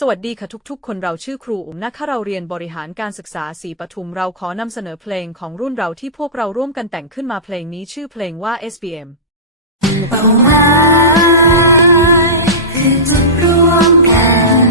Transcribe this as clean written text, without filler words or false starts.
สวัสดีค่ะทุกๆคนเราชื่อครูอุ๋มนะคะเราเรียนบริหารการศึกษาศรีปทุมเราขอนำเสนอเพลงของรุ่นเราที่พวกเราร่วมกันแต่งขึ้นมาเพลงนี้ชื่อเพลงว่า SBM เป้าหมายคือจุดร่วมกัน